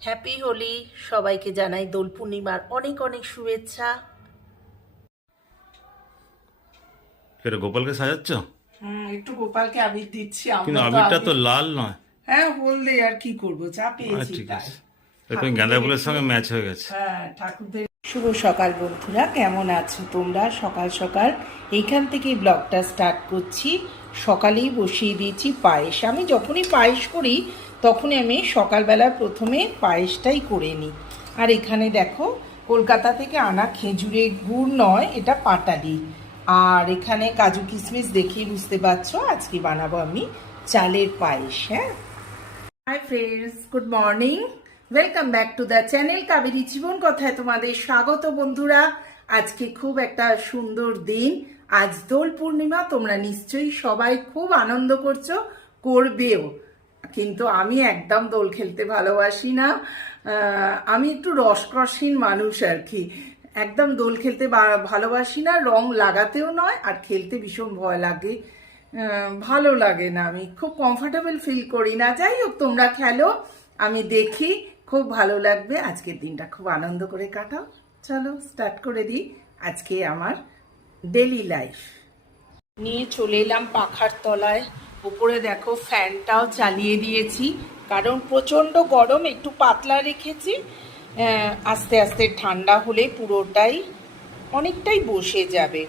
Happy Holi সবাইকে জানাই দোল পূর্ণিমার অনেক অনেক শুভেচ্ছা। ফের গোপালকে সাজাচ্ছ? হুম একটু গোপালকে আবির দিচ্ছি কিন্তু আবিরটা তো লাল নয়। হ্যাঁ হলদে আর কি করব চা আচ্ছা, পেয়েছি ঠিক তাই। আছে একদম গাঁদা ফুলের সঙ্গে ম্যাচ হয়ে গেছে। হ্যাঁ ঠাকুরদের শুভ সকাল বন্ধুরা কেমন আছো তোমরা? সকাল সকাল। এইখান থেকেই ব্লগটা স্টার্ট করছি। সকালেই বসিয়ে দিয়েছি পায়েস। আমি যখনই পায়েস করি তখনই আমি সকালবেলা প্রথমে পায়েসটাই করে নিই। আর এখানে দেখো, কলকাতা থেকে আনা খেজুরের গুড় নয়, এটা পাটালি। আর এখানে কাজু কিশমিশ দেখেই বুঝতে পারছ, আজকে বানাবো আমি চালের পায়েস হ্যাঁ? Hi friends good morning welcome back to the channel Kaberi জীবন কথায় তোমাদের স্বাগত বন্ধুরা। আজকে খুব একটা সুন্দর দিন। আজ দোল পূর্ণিমা, তোমরা নিশ্চয়ই সবাই খুব আনন্দ করছ, করবেও। কিন্তু আমি একদম দোল খেলতে ভালোবাসি না। আমি একটু রসকসহীন মানুষ আর কি। একদম দোল খেলতে ভালোবাসি না, রং লাগাতেও নয় আর খেলতে ভীষণ ভয় লাগে। ভালো লাগে না আমি, খুব কমফোর্টেবল ফিল করি না। যাই হোক, তোমরা খেলো, আমি দেখি, খুব ভালো লাগবে। আজকের দিনটা খুব আনন্দ করে কাটাও। চলো স্টার্ট করে দিই আজকে আমার ডেলি লাইফ নিয়ে চলে এলাম পাখার তলায়। উপরে দেখো ফ্যানটাও চালিয়ে দিয়েছি, কারণ প্রচণ্ড গরম, একটু পাতলা রেখেছি। আস্তে আস্তে ঠান্ডা হলে পুরোটাই অনেকটাই বসে যাবে।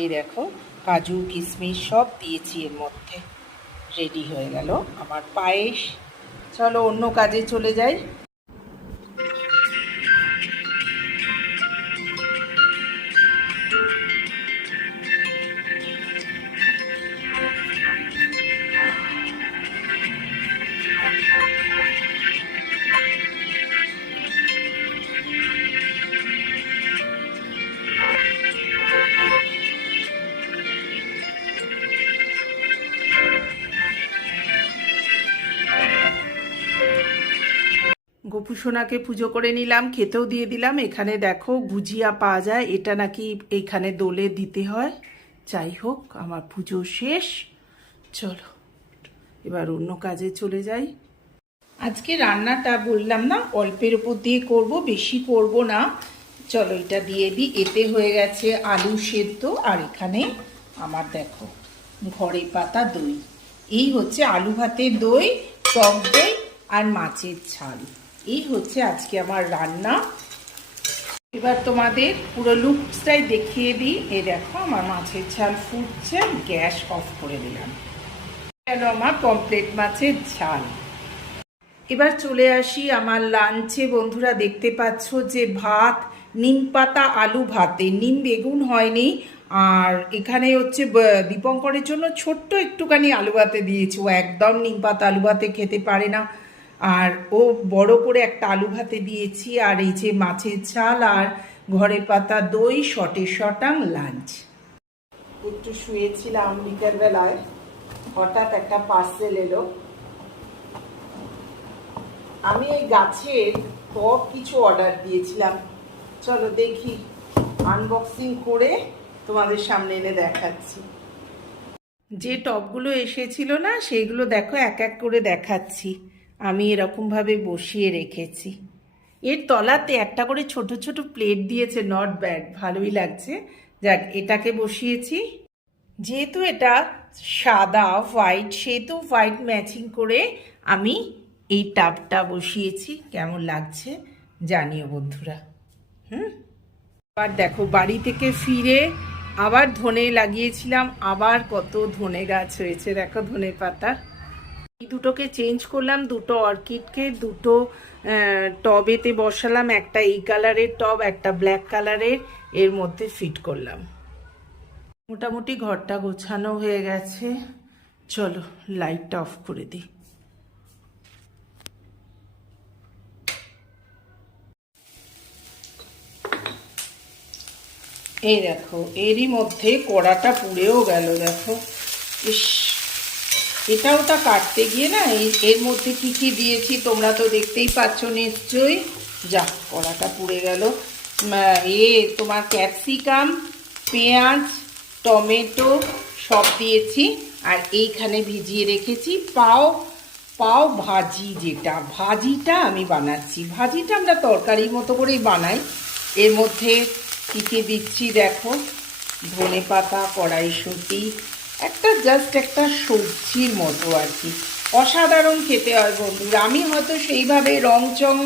এই দেখো, কাজু কিশমিশ সব দিয়েছি এর মধ্যে। রেডি হয়ে গেল আমার পায়েস। চলো অন্য কাজে চলে যাই। গোপুসোনাকে পুজো করে নিলাম, খেতেও দিয়ে দিলাম। এখানে দেখো গুজিয়া পাওয়া যায়, এটা নাকি এখানে দোলে দিতে হয়। যাই হোক, আমার পুজো শেষ। চলো, এবার অন্য কাজে চলে যাই। আজকে রান্নাটা বললাম না, অল্পের উপর দিয়ে করব, বেশি করব না। চলো, এটা দিয়ে দিই। এতে হয়ে গেছে আলু সেদ্ধ, আর এখানে আমার দেখো, ঘরে পাতা দই। এই হচ্ছে আলু ভাতের দই, টক দই আর মাছের ঝাল। এই হচ্ছে আজকে আমার রান্না। এবার তোমাদের পুরো লুকসটাই দেখিয়ে দিই। এই দেখো, আমার মাছের ঝাল ফুটছে গ্যাস অফ করে দিলাম। কেন আমার কমপ্লিট মাছের ঝাল? এবার চলে আসি আমার লাঞ্চে। বন্ধুরা, দেখতে পাচ্ছ যে ভাত, নিম পাতা, আলু ভাতে। নিম বেগুন হয়নি, আর এখানে হচ্ছে দীপঙ্করের জন্য ছোট্ট একটুখানি আলু ভাতে দিয়েছি। ও একদম নিম পাতা, আলু ভাতে খেতে পারে না। আর ও বড় করে একটা আলু ভাতে দিয়েছি, আর এই যে মাছের ঝাল আর ঘরে পাতা দই, শটে শটাং, লাঞ্চ। একটু শুয়েছিলাম বিকেলবেলায়, হঠাৎ একটা পার্সেল এলো। আমি এই গাছের টব কিছু অর্ডার দিয়েছিলাম। চলো দেখি আনবক্সিং করে তোমাদের সামনে এনে দেখাচ্ছি। যে টবগুলো এসেছিল না, সেগুলো দেখো এক এক করে দেখাচ্ছি। আমি এরকমভাবে বসিয়ে রেখেছি। এর তলাতে একটা করে ছোট ছোট প্লেট দিয়েছে নট ব্যাড, ভালোই লাগছে। যাক, এটাকে বসিয়েছি। যেহেতু এটা সাদা, হোয়াইট, সেহেতু হোয়াইট ম্যাচিং করে আমি এই টাবটা বসিয়েছি। কেমন লাগছে জানিও বন্ধুরা। হুম? আবার দেখো, বাড়ি থেকে ফিরে আবার ধনে লাগিয়েছিলাম। আবার কত ধনে গাছ হয়েছে, দেখো ধনে পাতা। দুটোকে চেঞ্জ করলাম, দুটো অর্কিডকে, দুটো টবেতে বসালাম, একটা এই কালারের টব, একটা ব্ল্যাক কালারের এর মধ্যে ফিট করলাম। মোটামুটি ঘরটা গোছানো হয়ে গেছে। চলো লাইটটা অফ করে দিই। এই দেখো, এরই মধ্যে কড়াটা পুড়েও গেল, দেখো। ইস। এটা ওটা কাটতে গিয়ে না এর মধ্যে কি কি দিয়েছি তোমরা তো দেখতেই পাচ্ছ নিশ্চয়ই। যা, কড়াটা পুড়ে গেল। এ, তোমার ক্যাপসিকাম, পেঁয়াজ, টমেটো সব দিয়েছি। আর এইখানে ভিজিয়ে রেখেছি পাও পাও ভাজি যেটা। ভাজিটা আমি বানাচ্ছি। ভাজিটা আমরা তরকারির মতো করেই বানাই। এর মধ্যে কী দিচ্ছি দেখো? ধনে পাতা কড়াইশুঁটি একটা জাস্ট একটা সবজির মতো আর কি। অসাধারণ খেতে হয় বন্ধুরা। আমি হয়তো সেইভাবে রং চং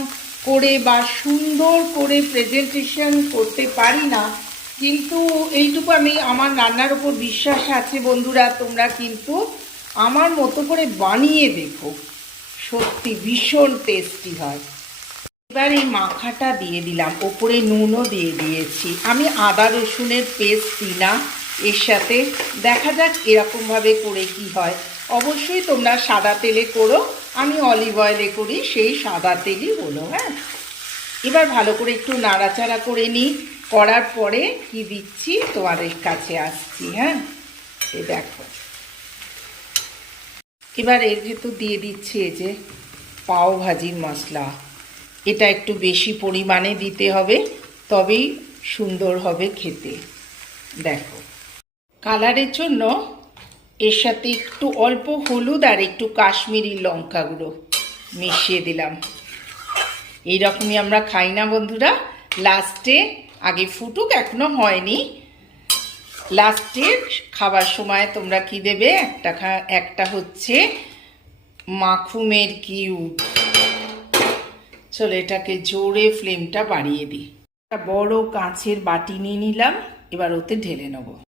করে বা সুন্দর করে প্রেজেন্টেশন করতে পারি না, কিন্তু এইটুকু আমি আমার রান্নার ওপর বিশ্বাস আছে বন্ধুরা, তোমরা কিন্তু আমার মতো করে বানিয়ে দেখো। সত্যি ভীষণ টেস্টি হয়। এবার এই মাখাটা দিয়ে দিলাম, ওপরে নুনও দিয়ে দিয়েছি। আমি আদা রসুনের পেস্ট না এর সাথে দেখা যাক এরকমভাবে করে কি হয়। অবশ্যই তোমরা সাদা তেলে করো, আমি অলিভ অয়েলে করি, সেই সাদা তেলই হলো হ্যাঁ। এবার ভালো করে একটু নাড়াচাড়া করে নিই। করার পরে কি দিচ্ছি? তোমাদের কাছে আসছি হ্যাঁ। এ দেখো। এবার এর ভেতর দিয়ে দিচ্ছি, এই যে পাও ভাজির মশলা, এটা একটু বেশি পরিমাণে দিতে হবে, তবেই সুন্দর হবে খেতে। দেখো। কালারের জন্য এর সাথে একটু অল্প হলুদ আর একটু কাশ্মীরি লঙ্কা গুঁড়ো মিশিয়ে দিলাম। এইরকমই আমরা খাই না বন্ধুরা। লাস্টে আগে ফুটুক, এখনও হয়নি। লাস্টে খাবার সময় তোমরা কি দেবে? একটা একটা হচ্ছে মাখুমের কিউব। চলো এটাকে জোরে ফ্লেমটা বাড়িয়ে দিই। একটা বড় কাঁচের বাটি নিয়ে নিলাম, এবার ওতে ঢেলে নেব।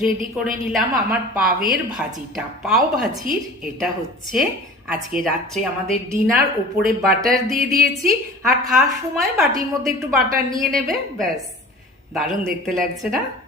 রেডি করে নিলাম আমার পাওয়ের ভাজিটা। পাও ভাজির, এটা হচ্ছে আজকে রাত্রে আমাদের ডিনার ওপরে বাটার দিয়ে দিয়েছি। আর খাওয়ার সময় বাটির মধ্যে একটু বাটার নিয়ে নেবে, ব্যাস। দারুণ দেখতে লাগছে না?